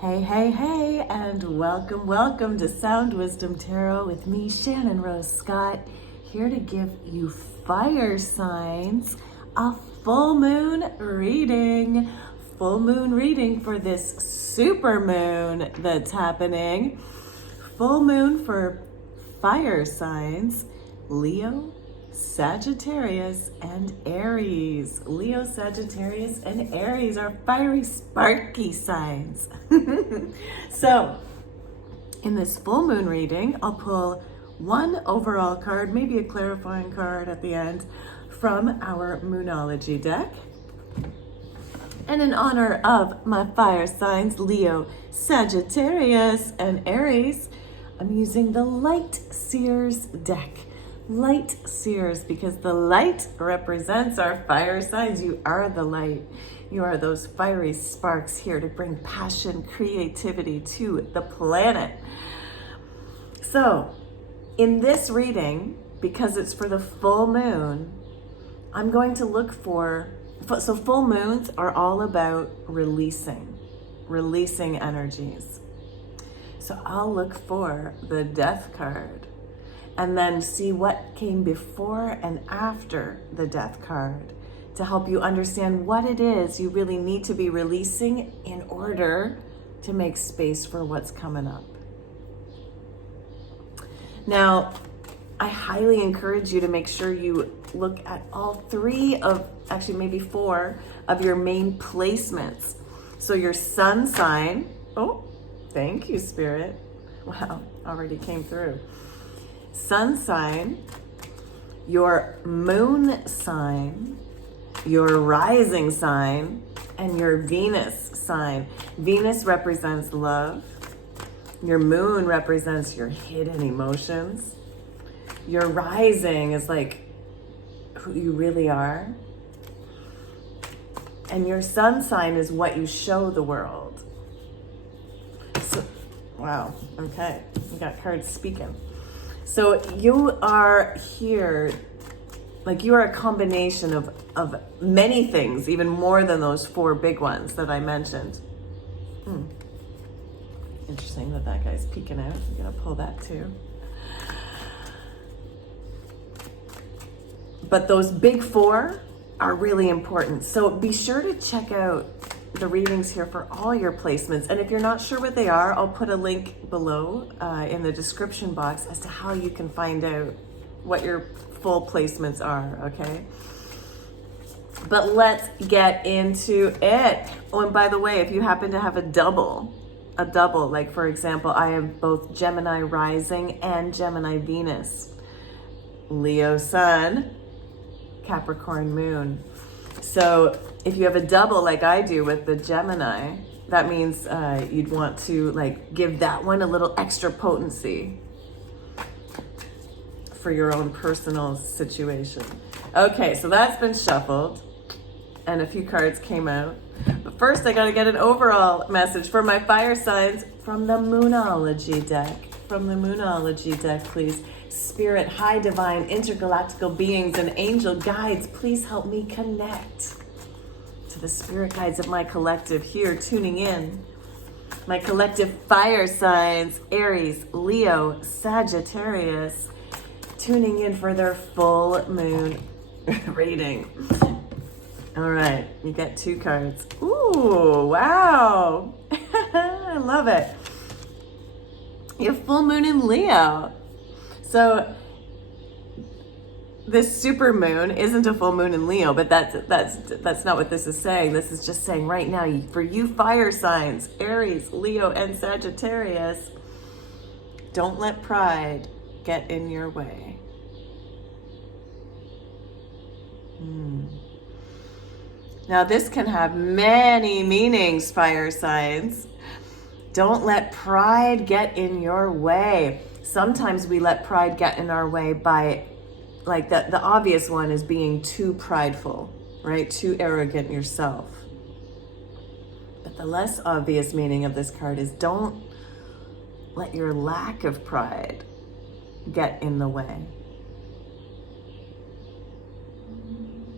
Hey, hey, hey, and welcome to Sound Wisdom Tarot with me, Shannon Rose Scott, here to give you fire signs, a full moon reading. Full moon reading for this super moon that's happening. Full moon for fire signs, Leo, Sagittarius, and Aries. Leo, Sagittarius, and Aries are fiery, sparky signs. So, in this full moon reading, I'll pull one overall card, maybe a clarifying card at the end, from our Moonology deck. And in honor of my fire signs, Leo, Sagittarius, and Aries, I'm using the Light Seers deck. Light Seers, because the light represents our fire signs. You are the light. You are those fiery sparks here to bring passion, creativity to the planet. So, in this reading, because it's for the full moon, I'm going to look for, so full moons are all about releasing energies. So I'll look for the Death card and then see what came before and after the Death card to help you understand what it is you really need to be releasing in order to make space for what's coming up. Now, I highly encourage you to make sure you look at all three of, actually maybe four, of your main placements. So your sun sign, oh, thank you, Spirit. Wow, already came through. Sun sign, your moon sign, your rising sign, and your Venus sign. Venus represents love. Your moon represents your hidden emotions. Your rising is like who you really are. And your sun sign is what you show the world. So, wow, okay, we got cards speaking. So you are here, like you are a combination of many things, even more than those four big ones that I mentioned. Interesting that guy's peeking out. I'm gonna pull that too. But those big four are really important. So be sure to check out the readings here for all your placements. And if you're not sure what they are, I'll put a link below in the description box as to how you can find out what your full placements are, okay? But let's get into it. Oh, and by the way, if you happen to have a double, like for example, I have both Gemini rising and Gemini Venus, Leo sun, Capricorn moon. So if you have a double like I do with the Gemini, that means you'd want to like give that one a little extra potency for your own personal situation. Okay, so that's been shuffled and a few cards came out. But first I gotta get an overall message for my fire signs from the Moonology deck. From the Moonology deck, please. Spirit, high divine, intergalactical beings, and angel guides, please help me connect to the spirit guides of my collective here tuning in. My collective fire signs, Aries, Leo, Sagittarius, tuning in for their full moon reading. All right, you get two cards. Ooh, wow. I love it. You have full moon in Leo. So this super moon isn't a full moon in Leo, but that's not what this is saying. This is just saying right now, for you fire signs, Aries, Leo, and Sagittarius, don't let pride get in your way. Now this can have many meanings, fire signs. Don't let pride get in your way. Sometimes we let pride get in our way by, like the obvious one is being too prideful, right? Too arrogant yourself. But the less obvious meaning of this card is don't let your lack of pride get in the way.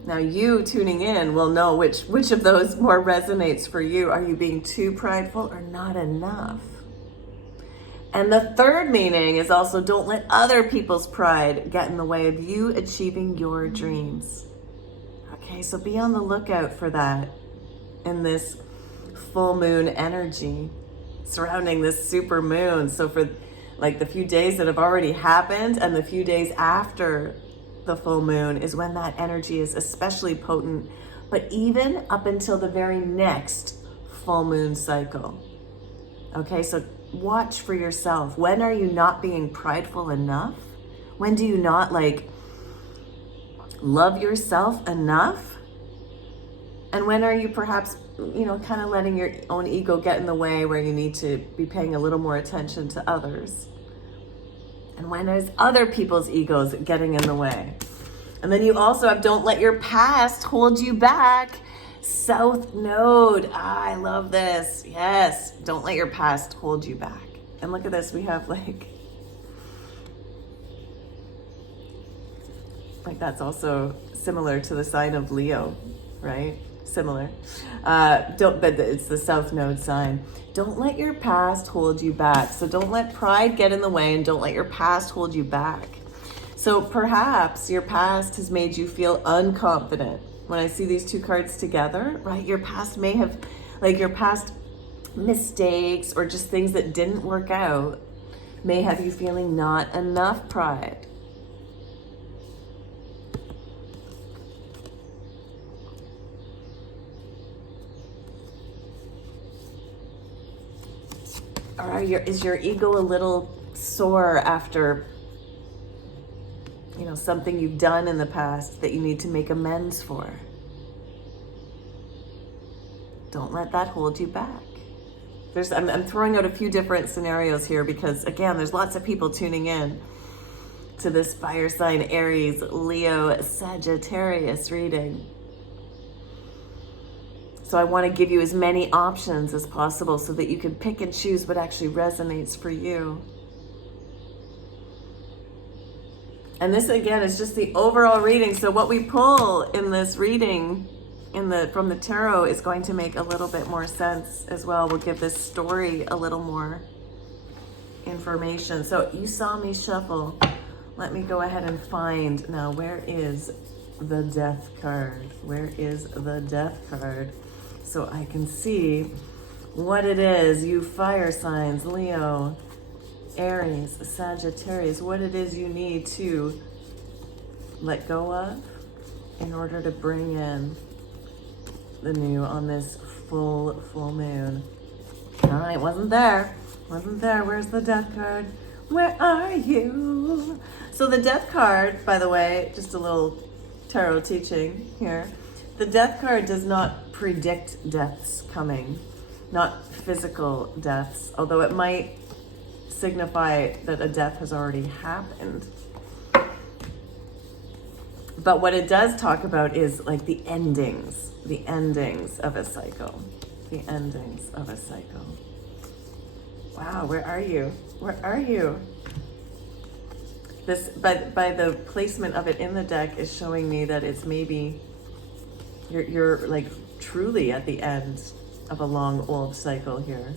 Now you tuning in will know which of those more resonates for you. Are you being too prideful or not enough? And the third meaning is also, don't let other people's pride get in the way of you achieving your dreams. Okay, so be on the lookout for that in this full moon energy surrounding this super moon. So for like the few days that have already happened and the few days after the full moon is when that energy is especially potent, but even up until the very next full moon cycle. Okay, so watch for yourself. When are you not being prideful enough? When do you not love yourself enough? And when are you perhaps, kind of letting your own ego get in the way where you need to be paying a little more attention to others? And when is other people's egos getting in the way? And then you also have, don't let your past hold you back. South Node. I love this. Yes. Don't let your past hold you back. And look at this. We have like that's also similar to the sign of Leo, right? Similar. But it's the South Node sign. Don't let your past hold you back. So don't let pride get in the way, and don't let your past hold you back. So perhaps your past has made you feel unconfident. When I see these two cards together, right? Your past may have, your past mistakes or just things that didn't work out may have you feeling not enough pride. Or is your ego a little sore after something you've done in the past that you need to make amends for? Don't let that hold you back. I'm throwing out a few different scenarios here because, again, there's lots of people tuning in to this fire sign Aries, Leo, Sagittarius reading. So I want to give you as many options as possible so that you can pick and choose what actually resonates for you. And this, again, is just the overall reading. So what we pull in this reading from the tarot is going to make a little bit more sense as well. We'll give this story a little more information. So you saw me shuffle. Let me go ahead and find now, where is the Death card? Where is the Death card? So I can see what it is, you fire signs, Leo, Aries, Sagittarius, what it is you need to let go of in order to bring in the new on this full moon. All right, wasn't there. Where's the Death card? Where are you? So the Death card, by the way, just a little tarot teaching here. The Death card does not predict deaths coming, not physical deaths, although it might signify that a death has already happened. But what it does talk about is the endings of a cycle. The endings of a cycle. Wow, where are you? Where are you? This, by the placement of it in the deck, is showing me that it's maybe you're truly at the end of a long old cycle here.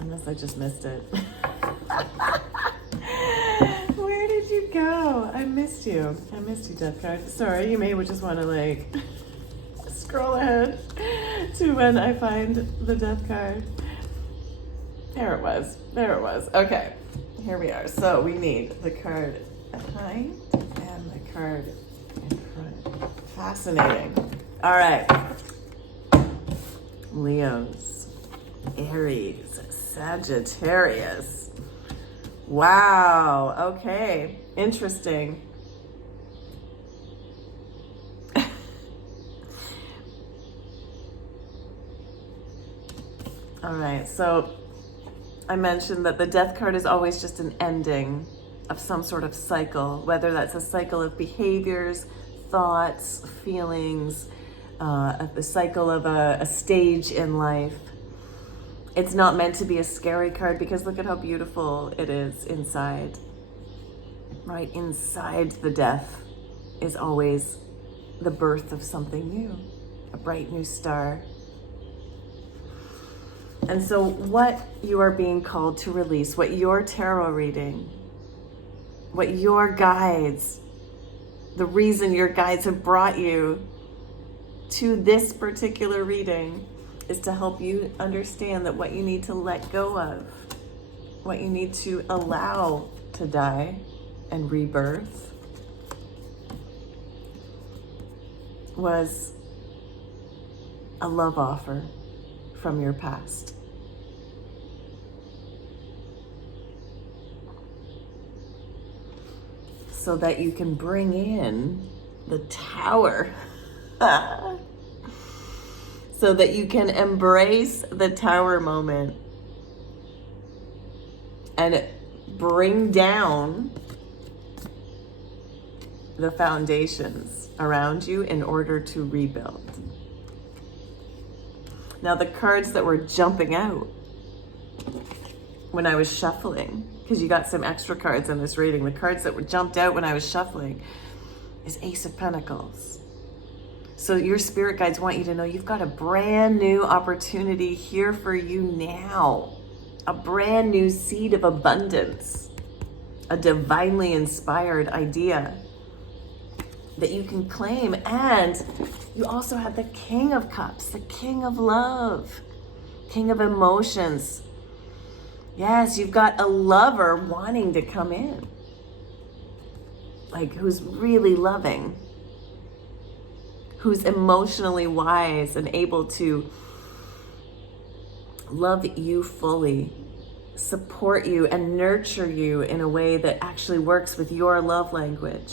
Unless I just missed it. Where did you go? I missed you, Death card. Sorry, you may just want to scroll ahead to when I find the Death card. There it was. Okay, here we are. So we need the card behind and the card in front. Fascinating. All right. Leos, Aries, Sagittarius. Wow. Okay. Interesting. All right. So I mentioned that the Death card is always just an ending of some sort of cycle, whether that's a cycle of behaviors, thoughts, feelings, the cycle of a stage in life. It's not meant to be a scary card because look at how beautiful it is inside. right inside the death is always the birth of something new, a bright new star. And so what you are being called to release, what your tarot reading, what your guides, the reason your guides have brought you to this particular reading is to help you understand that what you need to let go of, what you need to allow to die and rebirth was a love offer from your past. So that you can bring in the Tower. So that you can embrace the Tower moment and bring down the foundations around you in order to rebuild. Now, the cards that were jumping out when I was shuffling, because you got some extra cards in this reading, the cards that were jumped out when I was shuffling is Ace of Pentacles. So your spirit guides want you to know you've got a brand new opportunity here for you now. A brand new seed of abundance. A divinely inspired idea that you can claim. And you also have the King of Cups, the King of Love, King of Emotions. Yes, you've got a lover wanting to come in. Like, who's really loving, who's emotionally wise and able to love you fully, support you and nurture you in a way that actually works with your love language.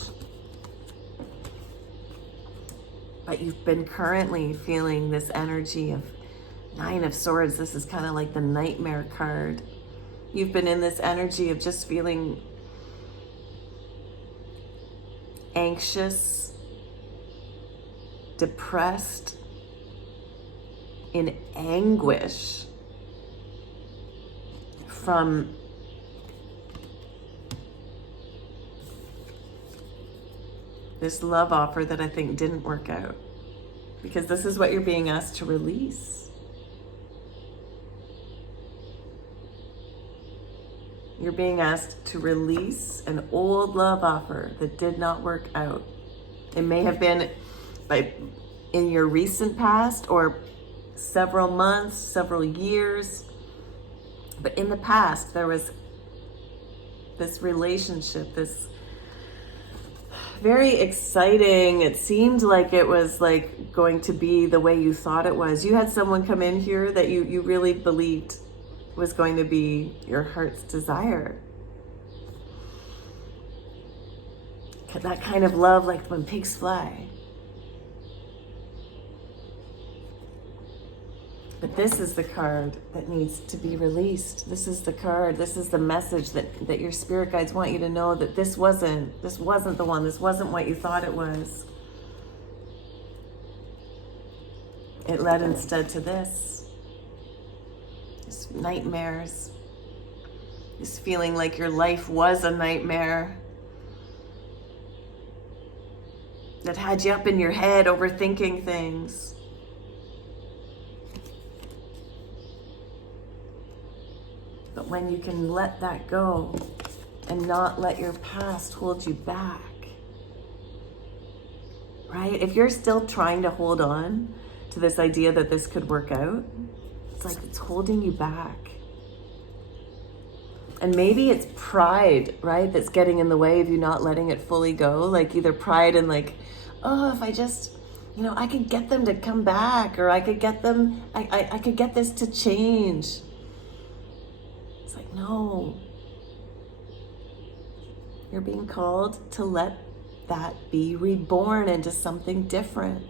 But you've been currently feeling this energy of Nine of Swords. This is kind of like the nightmare card. You've been in this energy of just feeling anxious, depressed, in anguish from this love offer that I think didn't work out. Because this is what you're being asked to release. You're being asked to release an old love offer that did not work out. It may have been in your recent past or several months, several years. But in the past, there was this relationship, this very exciting, it seemed like it was like going to be the way you thought it was. You had someone come in here that you really believed was going to be your heart's desire. That kind of love, like when pigs fly. But this is the card that needs to be released. This is the card, this is the message that your spirit guides want you to know, that this wasn't the one, this wasn't what you thought it was. It led instead to this. This nightmares. This feeling like your life was a nightmare. That had you up in your head overthinking things. But when you can let that go and not let your past hold you back, right? If you're still trying to hold on to this idea that this could work out, it's like it's holding you back. And maybe it's pride, right? That's getting in the way of you not letting it fully go. Like either pride and like, oh, if I just, I could get them to come back, or I could get them, I could get this to change. It's like, no. You're being called to let that be reborn into something different.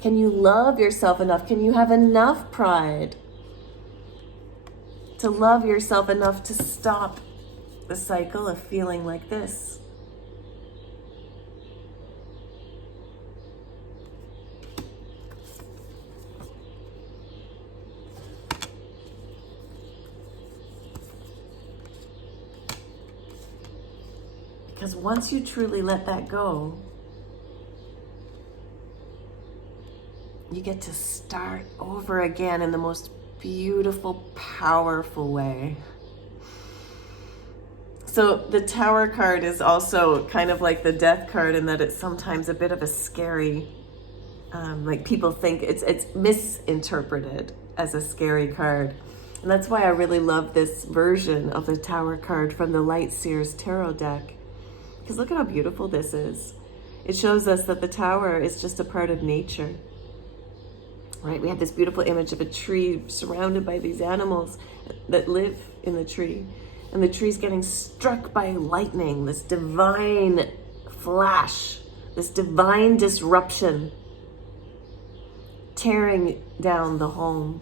Can you love yourself enough? Can you have enough pride to love yourself enough to stop the cycle of feeling like this? Because once you truly let that go, you get to start over again in the most beautiful, powerful way. So the Tower card is also kind of like the Death card in that it's sometimes a bit of a scary, like people think it's misinterpreted as a scary card. And that's why I really love this version of the Tower card from the Light Seers Tarot deck. Because look at how beautiful this is. It shows us that the Tower is just a part of nature. Right? We have this beautiful image of a tree surrounded by these animals that live in the tree. And the tree's getting struck by lightning, this divine flash, this divine disruption, tearing down the home.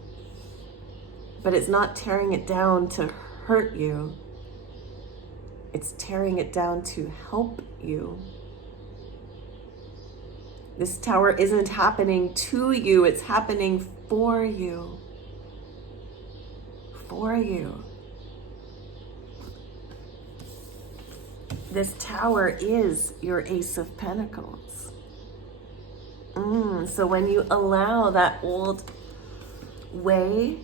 But it's not tearing it down to hurt you. It's tearing it down to help you. This tower isn't happening to you, it's happening for you. For you. This tower is your Ace of Pentacles. So when you allow that old way,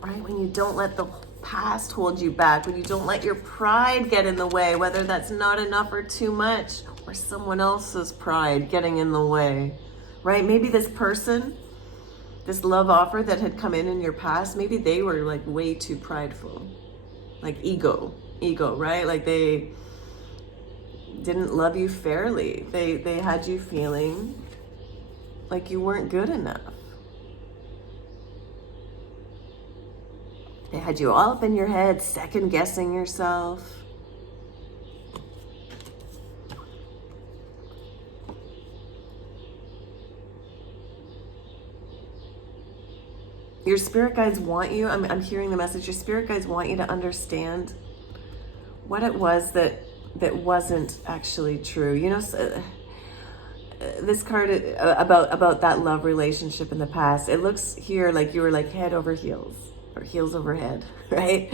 right, when you don't let the past hold you back, when you don't let your pride get in the way, whether that's not enough or too much, or someone else's pride getting in the way, right? Maybe this person, this love offer that had come in your past, maybe they were like way too prideful, like ego, right? Like they didn't love you fairly. They had you feeling like you weren't good enough. They had you all up in your head, second guessing yourself. Your spirit guides want you, I'm hearing the message, your spirit guides want you to understand what it was that wasn't actually true. You know, this card about that love relationship in the past, it looks here like you were like head over heels or heels over head, right?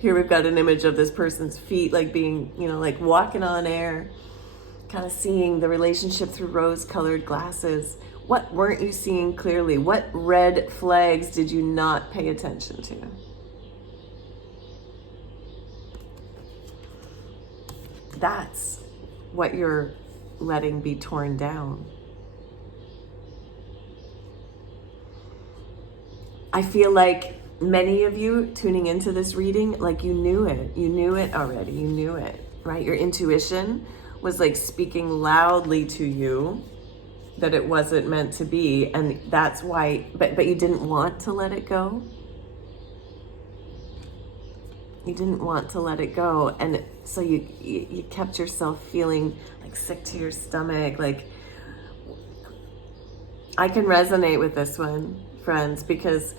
Here we've got an image of this person's feet like being, you know, like walking on air, kind of seeing the relationship through rose-colored glasses. What weren't you seeing clearly? What red flags did you not pay attention to? That's what you're letting be torn down. I feel like many of you tuning into this reading, like you knew it. You knew it already. You knew it, right? Your intuition was like speaking loudly to you that it wasn't meant to be. And that's why, but you didn't want to let it go. You didn't want to let it go. And so you kept yourself feeling like sick to your stomach. Like, I can resonate with this one, friends, because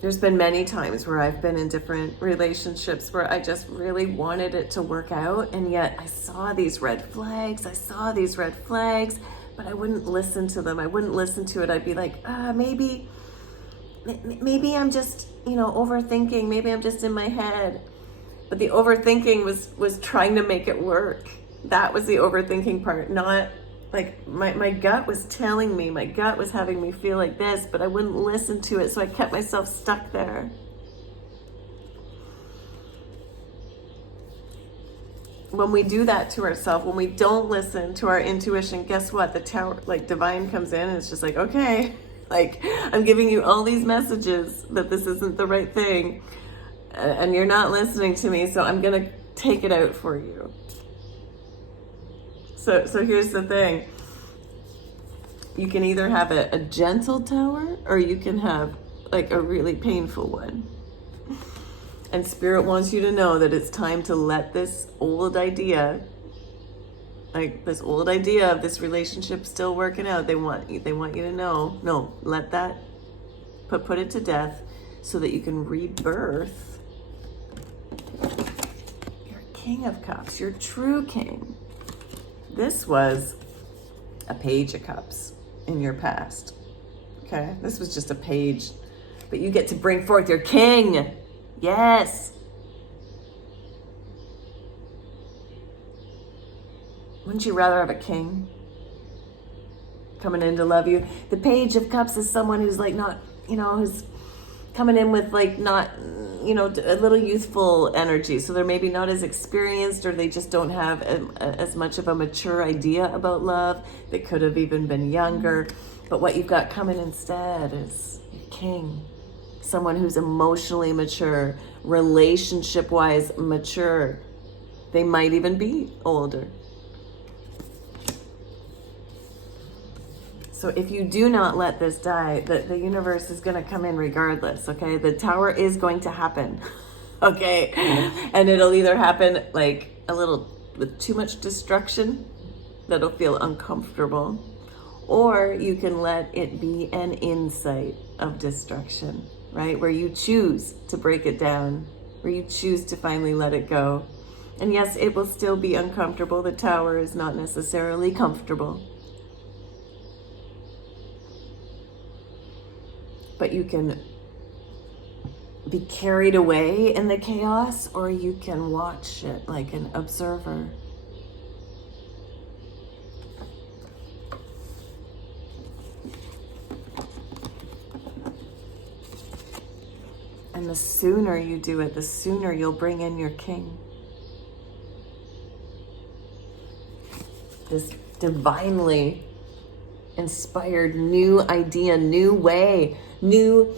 there's been many times where I've been in different relationships where I just really wanted it to work out, and yet I saw these red flags, but I wouldn't listen to them. I wouldn't listen to it. I'd be like, maybe I'm just, you know, overthinking. Maybe I'm just in my head. But the overthinking was trying to make it work. That was the overthinking part, not like my gut was telling me, my gut was having me feel like this, but I wouldn't listen to it, so I kept myself stuck there. When we do that to ourselves, when we don't listen to our intuition, guess what? The tower, like divine comes in and it's just like, okay, like I'm giving you all these messages that this isn't the right thing and you're not listening to me, so I'm gonna take it out for you. So here's the thing. You can either have a gentle tower or you can have like a really painful one. And Spirit wants you to know that it's time to let this old idea, like this old idea of this relationship still working out, they want you to know, no, let that, put it to death so that you can rebirth your King of Cups, your true king. This was a Page of Cups in your past, okay? This was just a page, but you get to bring forth your king. Yes. Wouldn't you rather have a king coming in to love you? The Page of Cups is someone who's like not, who's coming in with like not, a little youthful energy. So they're maybe not as experienced, or they just don't have as much of a mature idea about love. They could have even been younger. But what you've got coming instead is a king. Someone who's emotionally mature, relationship-wise mature. They might even be older. So if you do not let this die, the universe is going to come in regardless, okay? The Tower is going to happen, okay? And it'll either happen like a little with too much destruction that'll feel uncomfortable, or you can let it be an insight of destruction, right? Where you choose to break it down, where you choose to finally let it go. And yes, it will still be uncomfortable. The Tower is not necessarily comfortable. But you can be carried away in the chaos, or you can watch it like an observer. And the sooner you do it, the sooner you'll bring in your king. This divinely inspired new idea, new way, new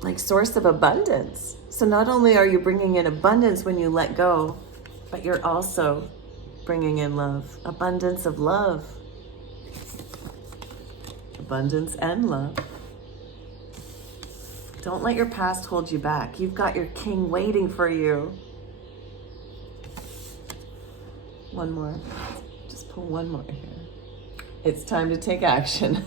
like source of abundance. So not only are you bringing in abundance when you let go, but you're also bringing in love, abundance of love, abundance and love. Don't let your past hold you back. You've got your king waiting for you. One more. Just pull one more here. It's time to take action.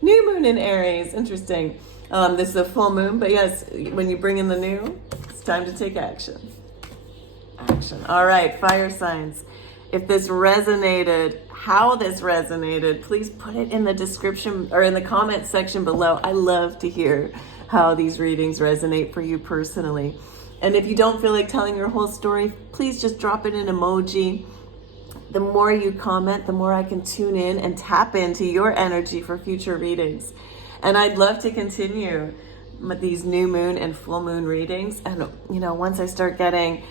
New moon in Aries. Interesting. This is a full moon, but yes, when you bring in the new, it's time to take action. Action. All right, fire signs. If this resonated, how this resonated, please put it in the description or in the comment section below. I love to hear how these readings resonate for you personally. And if you don't feel like telling your whole story, please just drop it in emoji. The more you comment, the more I can tune in and tap into your energy for future readings. And I'd love to continue with these new moon and full moon readings. And, once I start getting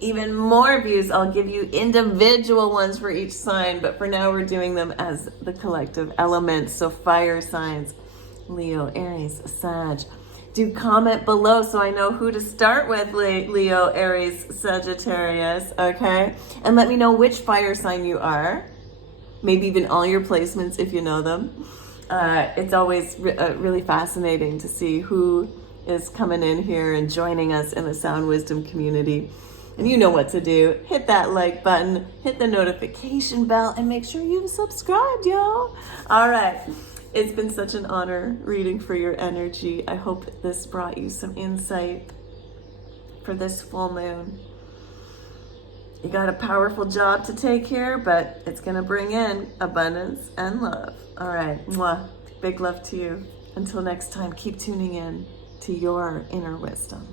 even more views, I'll give you individual ones for each sign. But for now, we're doing them as the collective elements. So fire signs, Leo, Aries, Sag. Do comment below so I know who to start with, Leo, Aries, Sagittarius, okay? And let me know which fire sign you are. Maybe even all your placements if you know them. It's always really fascinating to see who is coming in here and joining us in the Sound Wisdom community. And you know what to do. Hit that like button, hit the notification bell, and make sure you've subscribed, y'all. All right. It's been such an honor reading for your energy. I hope this brought you some insight for this full moon. You got a powerful job to take here, but it's going to bring in abundance and love. All right. Mwah. Big love to you. Until next time, keep tuning in to your inner wisdom.